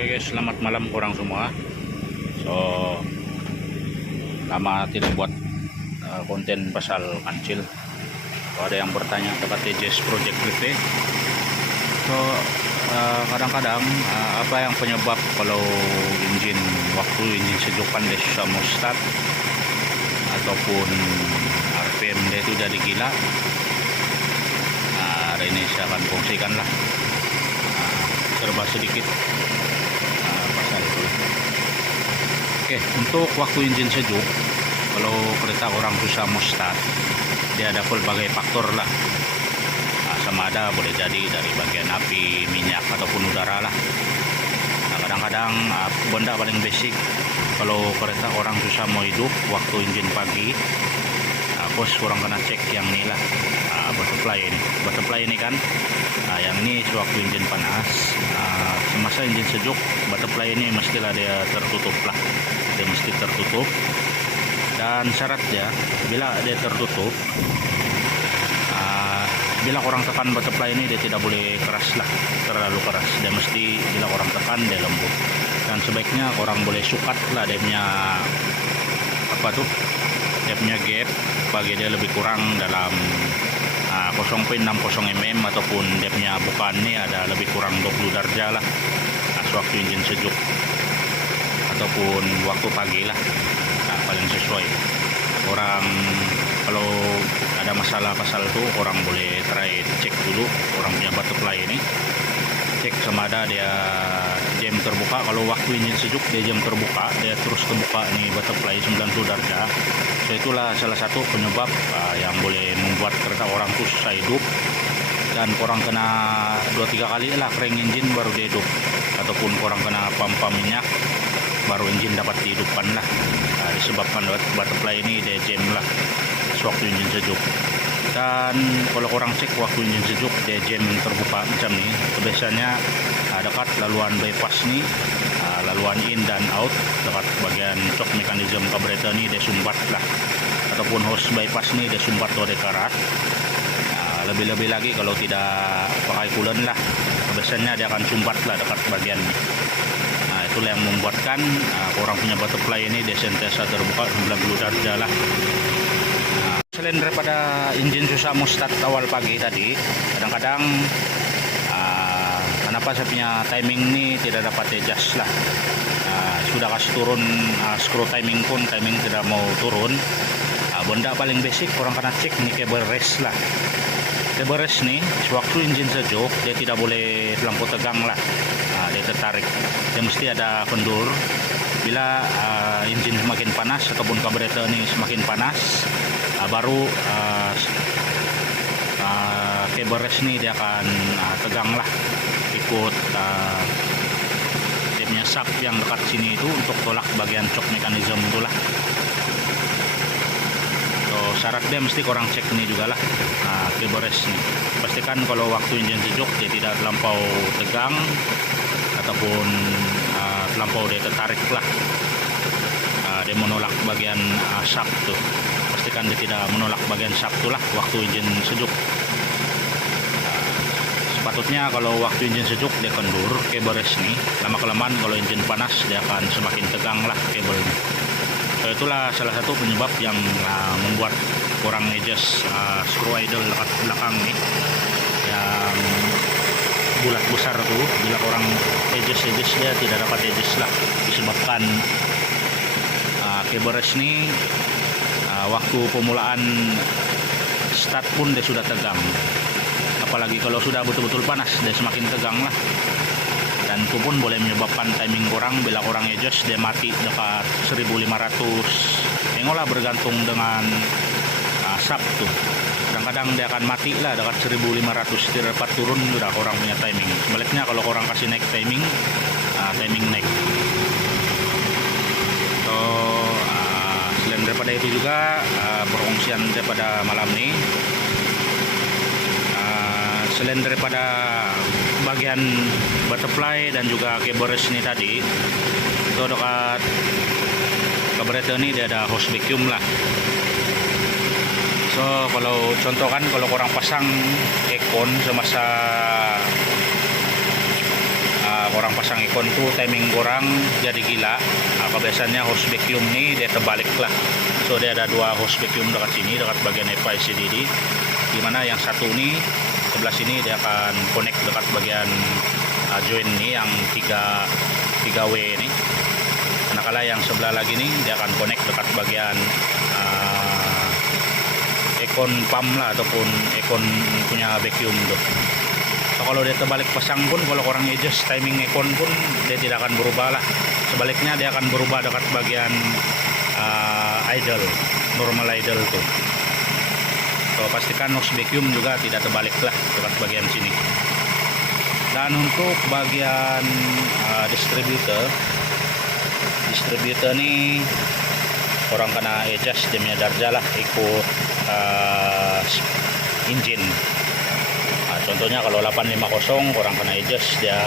Oke guys, selamat malam kurang semua. So, lama tidak buat konten pasal kancil. Kalau ada yang bertanya tentang TJS Project PT, so kadang-kadang apa yang penyebab kalau waktu injin sejuk dia susah mau start ataupun RPM dia itu jadi gila. Hari ini saya akan fungsikan lah serba sedikit pasal itu. Oke, untuk waktu injin sejuk, kalau kereta orang susah mau start, dia ada berbagai faktor lah. Sama ada boleh jadi dari bagian api, minyak ataupun udara lah. Kadang-kadang benda paling basic kalau kereta orang susah mau hidup waktu injin pagi, bos kurang kena cek yang ini lah, butterfly ini kan, yang ini sewaktu injin panas, semasa injin sejuk butterfly ini mestilah dia tertutup lah, dia mesti tertutup. Dan syaratnya bila dia tertutup, bila orang tekan butterfly ini dia tidak boleh keras lah, terlalu keras. Dia mesti bila orang tekan dia lembut. Dan sebaiknya orang boleh sukat lah dia punya dia punya gap bagi dia lebih kurang dalam 0,60 mm ataupun dia punya bukaan ini ada lebih kurang 20 darjah lah sewaktu injin sejuk ataupun waktu pagi lah, paling sesuai. Orang kalau ada masalah pasal itu orang boleh try cek dulu orang punya butterfly ini, cek sama ada dia jam terbuka. Kalau waktu injin sejuk dia jam terbuka, dia terus terbuka nih butterfly 90 darjah. So itulah salah satu penyebab yang boleh membuat kereta orang tuh susah hidup, dan kurang kena 2-3 kali lah kering injin baru dia hidup, ataupun kurang kena pompa minyak baru injin dapat dihidupkan lah. Disebabkan butterfly ini dia jam lah sewaktu injin sejuk. Dan kalau orang cek waktu injin sejuk dia jam terbuka macam ni, biasanya dekat laluan bypass ni, laluan in dan out, dekat bagian shock mechanism carburetor ni dia sumbat lah, ataupun hose bypass ni dia sumbat atau dia karat. Lebih-lebih lagi kalau tidak pakai coolant lah, biasanya dia akan sumbat lah dekat bagian ni. Itulah yang membuatkan orang punya butterfly ini dia sentiasa terbuka 90 darjah lah. Selain daripada injin susah mau start awal pagi tadi, kadang-kadang kenapa saya punya timing ini tidak dapat adjust lah. Sudah kasih turun screw timing pun timing tidak mau turun. Benda paling basic orang kena cek ni cable race lah. Cable race ni sewaktu injin sejuk dia tidak boleh terlampau tegang lah, dia tertarik, dia mesti ada kendur. Bila injin semakin panas ataupun carburetor ni semakin panas, baru cable race ni dia akan tegang lah, ikut dia punya sub yang dekat sini itu untuk tolak bagian shock mechanism itulah. So syarat dia mesti korang cek ini juga lah, cable race ni. Pastikan kalau waktu injin sejuk dia tidak terlampau tegang ataupun terlampau dia tertarik lah, dia menolak bagian sub tu. Pastikan dia tidak menolak bagian sub tu lah waktu injin sejuk. Sepatutnya kalau waktu injin sejuk dia kendur cable race ni, lama-kelamaan kalau injin panas dia akan semakin tegang lah kabel ni. So itulah salah satu penyebab yang membuat kurang adjust screw idle dekat belakang ni, yang bulat besar tu. Bila orang adjust dia tidak dapat adjust lah, disebabkan cable race ni waktu pemulaan start pun dia sudah tegang, apalagi kalau sudah betul-betul panas dia semakin tegang lah. Dan itu pun boleh menyebabkan timing kurang. Bila orang adjust dia mati dekat 1500, tengoklah bergantung dengan sub tu. Kadang-kadang dia akan mati lah dekat 1500, dia dapat turun sudah orang punya timing. Sebaliknya kalau orang kasih naik timing, timing naik. So selain daripada itu juga perkongsian daripada malam ni, selain daripada bagian butterfly dan juga cable race ni tadi, itu dekat carburetor ni dia ada hose vacuum lah. So kalau contoh kan kalau korang pasang aircon semasa orang pasang ikon tuh timing kurang jadi gila. Kebiasaannya hose vacuum nih dia terbalik lah. So dia ada dua hose vacuum dekat sini, dekat bagian FICDD, dimana yang satu nih sebelah sini dia akan connect dekat bagian join nih yang 3W ini. Manakala yang sebelah lagi nih dia akan connect dekat bagian ekon pump lah, ataupun ekon punya vacuum tuh. So, kalau dia terbalik pasang pun, kalau orang adjust timing ekon pun dia tidak akan berubah lah. Sebaliknya dia akan berubah dekat bagian idle, normal idle tuh. So pastikan hose vacuum juga tidak terbalik lah dekat bagian sini. Dan untuk bagian distributor nih orang kena adjust dia punya darjah lah ikut engine. Contohnya kalau 850 orang kena adjust dia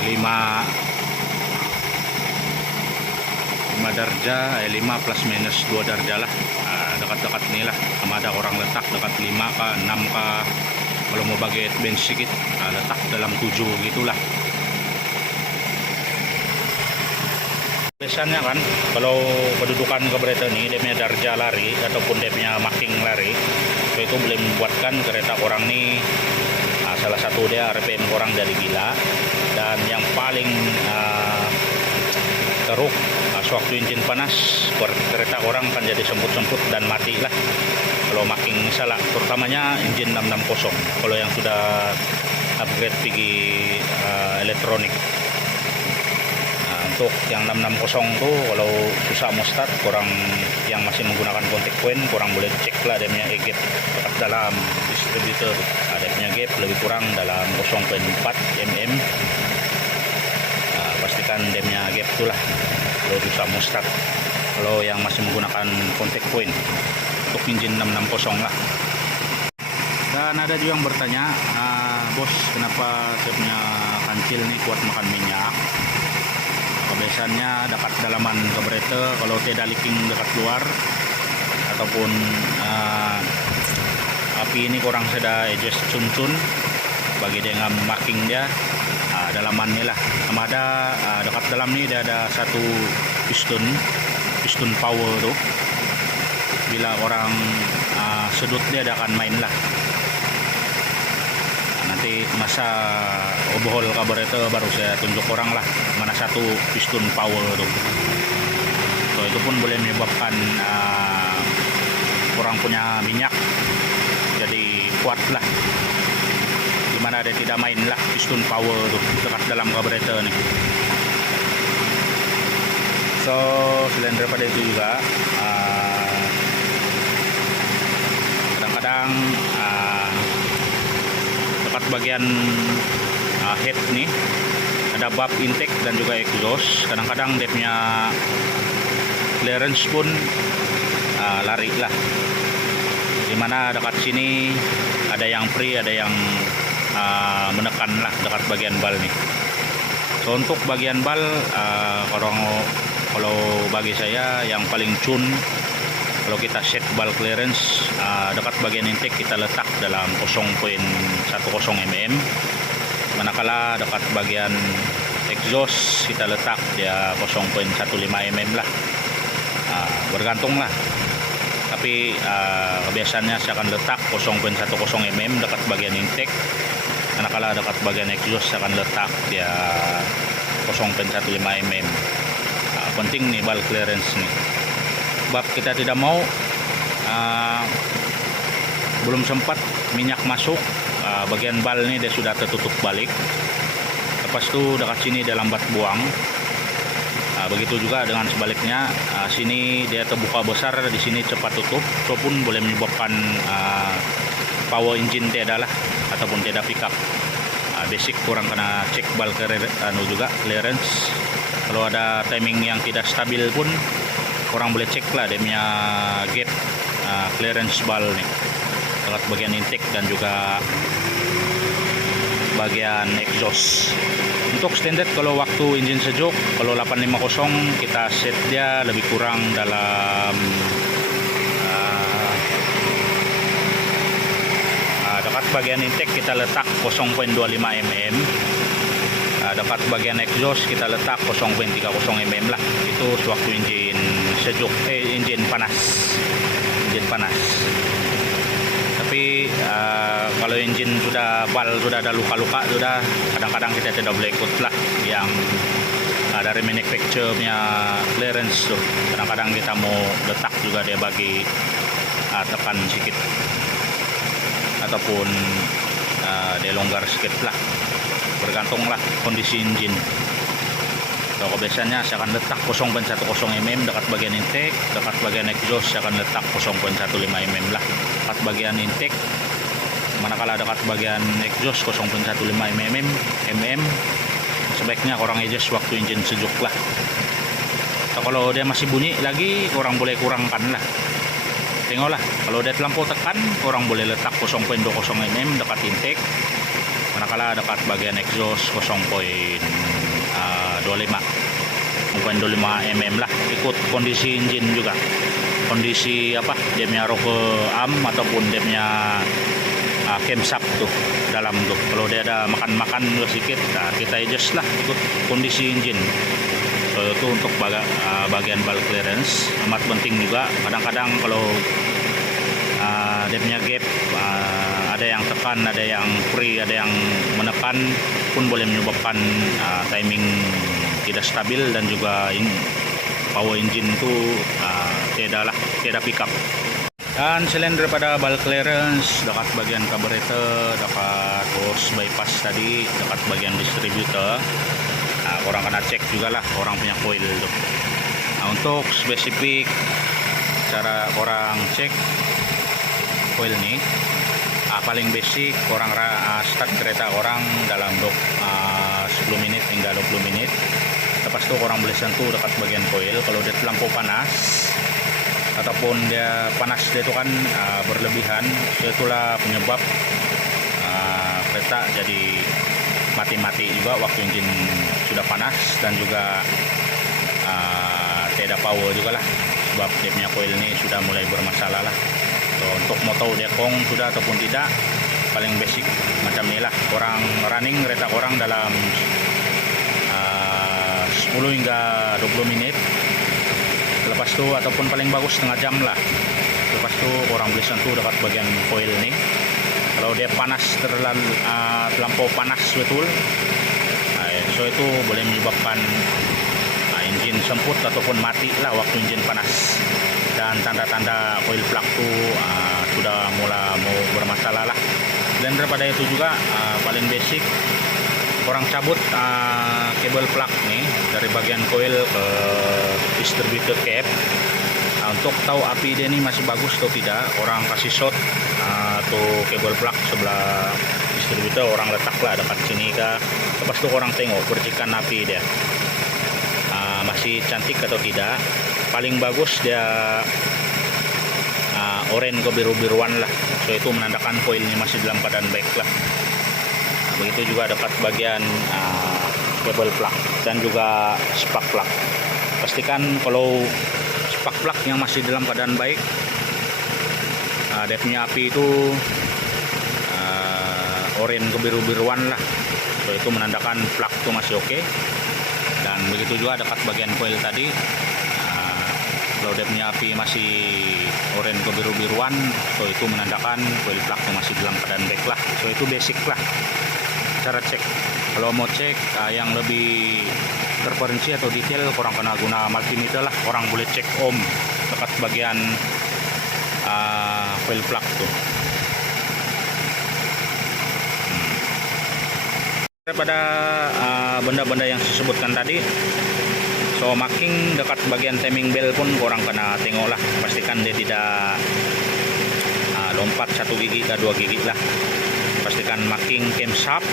5 darjah, 5 plus minus 2 darjah lah, dekat-dekat nih lah. Sama ada orang letak dekat 5 kah 6 kah, kalau mau bagi bench sedikit letak dalam 7 gitulah. Biasanya kan kalau kedudukan kereta ini dia punya darjah lari ataupun dia punya marking lari, so itu boleh membuatkan kereta orang nih salah satu dia RPM orang dari gila. Dan yang paling teruk sewaktu engine panas kereta orang akan jadi semput-semput dan mati lah kalau marking salah, terutamanya engine 660 kalau yang sudah upgrade pergi elektronik. Untuk yang 660 tuh kalau susah mau start, kurang yang masih menggunakan contact point, kurang boleh cek lah dia punya gap dekat dalam distributor. Ada punya gap lebih kurang dalam 0.4 mm. Pastikan dia punya gap itulah kalau susah mau start, kalau yang masih menggunakan contact point untuk engine 660 lah. Dan ada juga yang bertanya, bos kenapa saya punya kancil nih kuat makan minyak? Kebiasaannya dekat dalaman carburetor, kalau tidak leaking dekat luar ataupun api ini kurang sudah adjust cun-cun bagi dia nggak marking dia dalaman ini lah. Sama ada dekat dalam ini dia ada satu piston power tuh, bila orang sedut dia akan main lah. Nanti masa overhaul carburetor baru saya tunjuk orang lah mana satu piston power tuh. So itu pun boleh menyebabkan kurang punya minyak jadi kuat lah, dimana dia tidak main lah piston power tuh dekat dalam carburetor nih. So selain daripada itu juga kadang-kadang dekat bagian head nih ada valve intake dan juga exhaust, kadang-kadang dia punya clearance pun lari lah, dimana dekat sini ada yang free, ada yang menekan lah dekat bagian bal nih. So untuk bagian bal kalau bagi saya yang paling cun, kalau kita set bal clearance dekat bagian intake kita letak dalam 0.10 mm, manakala dekat bagian exhaust kita letak dia 0.15 mm lah, bergantung lah. Tapi kebiasaannya saya akan letak 0.10 mm dekat bagian intake, manakala dekat bagian exhaust saya akan letak dia 0.15 mm. Penting nih bal clearance nih, sebab kita tidak mau belum sempat minyak masuk bagian bal ini dia sudah tertutup balik, lepas itu dekat sini dia lambat buang. Begitu juga dengan sebaliknya, sini dia terbuka besar, di sini cepat tutup, itu pun boleh menyebabkan power engine tidak lah ataupun tidak pick up. Basic kurang kena cek bal juga clearance. Kalau ada timing yang tidak stabil pun orang boleh cek lah dia punya gap clearance bal nih dekat bagian intake dan juga bagian exhaust. Untuk standard kalau waktu engine sejuk, kalau 850 kita set dia lebih kurang dalam dekat bagian intake kita letak 0.25 mm. dekat bagian exhaust kita letak 0.30 mm lah. Itu sewaktu engine sejuk, engine panas. Tapi kalau engine sudah sudah ada luka-luka, sudah kadang-kadang kita tidak boleh ikut lah yang dari manufacturer punya clearance tuh. Kadang-kadang kita mau letak juga dia bagi tekan sedikit ataupun dia longgar sedikit lah, bergantung lah kondisi engine. Kalau biasanya saya akan letak 0.10 mm dekat bagian intake, dekat bagian exhaust saya akan letak 0.15 mm lah dekat bagian intake, manakala dekat bagian exhaust 0.15 mm sebaiknya orang adjust waktu engine sejuk lah. Kalau dia masih bunyi lagi, orang boleh kurangkan lah. Tengoklah, kalau dia terlampau tekan, orang boleh letak 0.20 mm dekat intake, manakala dekat bagian exhaust 0.25 mm lah. Ikut kondisi engine juga, kondisi dia punya rocker arm ataupun dia punya camshaft tuh dalam tuh. Kalau dia ada makan sedikit, kita adjust lah ikut kondisi engine. So, itu untuk bagian valve clearance amat penting juga. Kadang-kadang kalau dia punya gap, ada yang tekan, ada yang free, ada yang menekan, pun boleh menyebabkan timing tidak stabil dan juga power engine itu tidak pick up. Dan selain daripada valve clearance, dekat bagian carburetor, dekat hose bypass tadi, dekat bagian distributor, orang kena cek juga lah orang punya coil tuh. Untuk spesifik cara orang cek coil nih, paling basic orang start kereta orang dalam 10 menit hingga 20 menit. Lepas itu orang boleh sentuh dekat bagian coil. Kalau dia terlampau panas ataupun dia itu kan berlebihan, itulah penyebab kereta jadi mati-mati juga waktu engine sudah panas dan juga tidak power juga lah, sebab dia punya coil ini sudah mulai bermasalah lah. So, untuk mau tahu dia kong sudah ataupun tidak, paling basic macam inilah, orang running kereta orang dalam 10 hingga 20 menit. Lepas itu ataupun paling bagus setengah jam lah. Lepas itu orang boleh sentuh dekat bagian coil ini. Kalau dia panas terlampau panas betul, so itu boleh menyebabkan engine semput ataupun mati lah waktu engine panas. Dan tanda-tanda coil plug itu sudah mulai mau bermasalah lah. Dan daripada itu juga paling basic orang cabut kabel plug nih dari bagian coil ke distributor cap. Untuk tahu api dia ini masih bagus atau tidak, orang kasih shot atau kabel plug sebelah distributor, orang letaklah dekat sini kah. Lepas itu orang tengok percikan api dia masih cantik atau tidak. Paling bagus dia oranye ke biru-biruan lah, so itu menandakan coil ini masih dalam keadaan baik lah. Begitu juga dekat bagian kabel plug dan juga spark plug. Pastikan kalau spark plug yang masih dalam keadaan baik, dia punya api itu oranye ke biru-biruan lah, so itu menandakan plug itu masih oke. Dan begitu juga dekat bagian coil tadi, kalau dia punya api masih oranye ke biru-biruan, so itu menandakan coil plug itu masih dalam keadaan baik lah. So itu basic lah cara cek. Kalau mau cek yang lebih terperinci atau detail, orang kena guna multimeter lah. Orang boleh cek ohm dekat bagian coil plug tuh. Daripada benda-benda yang disebutkan tadi, so marking dekat bagian timing bell pun orang kena tengok lah. Pastikan dia tidak lompat 1 gigi atau 2 gigi lah. Pastikan marking camshaft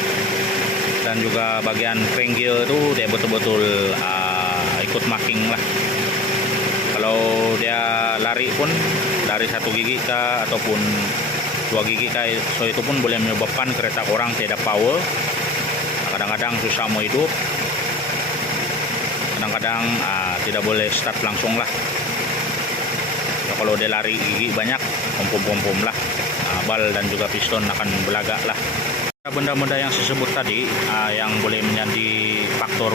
dan juga bagian crank gear itu dia betul-betul ikut marking lah. Kalau dia lari pun dari 1 gigi kah ataupun 2 gigi kah, so itu pun boleh menyebabkan kereta orang tidak power. Kadang-kadang susah mau hidup, kadang-kadang tidak boleh start langsung lah. So, kalau dia lari gigi banyak, pom-pom lah, bal dan juga piston akan belagak lah. Benda-benda yang saya sebut tadi yang boleh menjadi faktor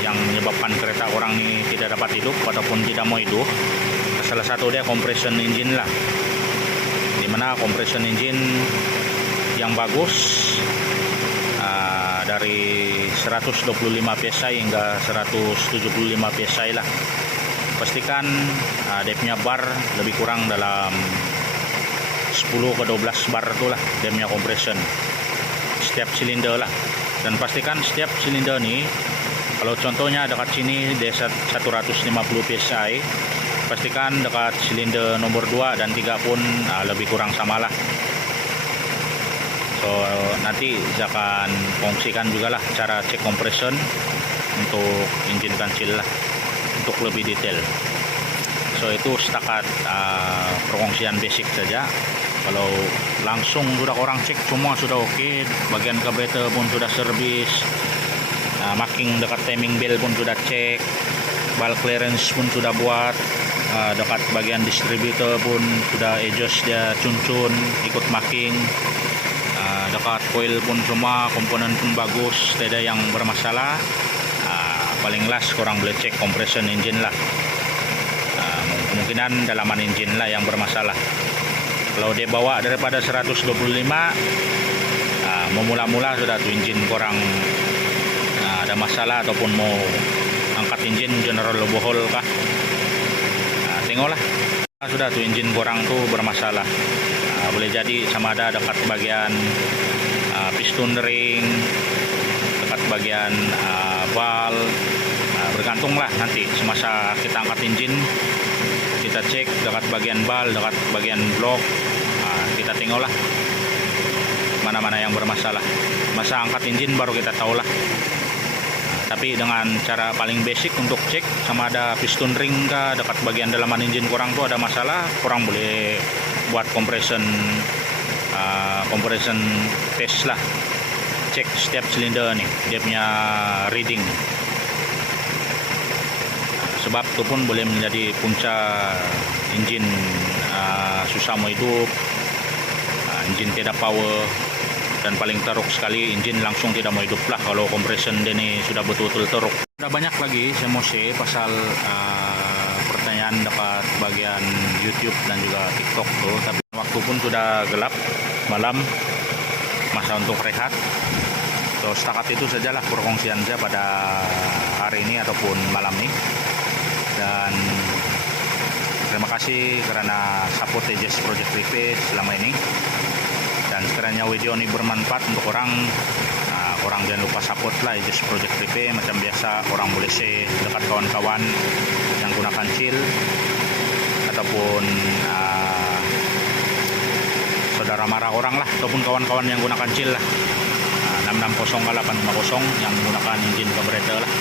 yang menyebabkan kereta orang ini tidak dapat hidup ataupun tidak mau hidup. Salah satu dia compression engine lah, dimana compression engine yang bagus dari 125 PSI hingga 175 PSI lah. Pastikan dia punya bar lebih kurang dalam 10 ke 12 bar itulah dia punya compression setiap silinder lah. Dan pastikan setiap silinder nih, kalau contohnya dekat sini dia 150 PSI, pastikan dekat silinder nomor 2 dan 3 pun lebih kurang sama lah. So nanti saya akan kongsikan juga lah cara cek compression untuk engine kancil lah untuk lebih detail. So itu setakat perkongsian basic saja. Kalau langsung sudah orang cek semua sudah oke, bagian carburetor pun sudah servis, marking dekat timing bell pun sudah cek, valve clearance pun sudah buat, dekat bagian distributor pun sudah exhaust dia cuncun ikut marking, dekat coil pun semua komponen pun bagus, tidak ada yang bermasalah. Paling last korang boleh cek compression engine lah. Kemungkinan dalaman engine lah yang bermasalah. Kalau dia bawa daripada 125, memula-mula sudah tuh engine korang ada masalah ataupun mau angkat engine general overhaul kah, tengoklah sudah tuh engine korang tuh bermasalah. Boleh jadi sama ada dekat bagian piston ring, dekat bagian valve, bergantung lah nanti semasa kita angkat engine. Kita cek dekat bagian bal, dekat bagian blok, kita tengoklah mana-mana yang bermasalah. Masa angkat engine baru kita tahulah. Tapi dengan cara paling basic untuk cek sama ada piston ring kah, dekat bagian dalaman engine kurang tuh ada masalah, kurang boleh buat compression test lah. Cek setiap silinder nih dia punya reading. Sebab itu pun boleh menjadi punca engine susah mau hidup, engine tidak power, dan paling teruk sekali engine langsung tidak mau hidup lah kalau compression dia ini sudah betul-betul teruk. Ada banyak lagi saya mau share pasal pertanyaan dekat bagian YouTube dan juga TikTok tuh, tapi waktu pun sudah gelap malam, masa untuk rehat. So setakat itu sajalah perkongsian saya pada hari ini ataupun malam ini. Dan terima kasih karena support Tejas Project PP selama ini. Dan sekiranya video ini bermanfaat untuk orang jangan lupa support lah Tejas Project PP. Macam biasa orang boleh share dekat kawan-kawan yang gunakan chill ataupun saudara mara orang lah ataupun kawan-kawan yang gunakan chill lah, 660 ke 850 yang menggunakan engine carburetor lah.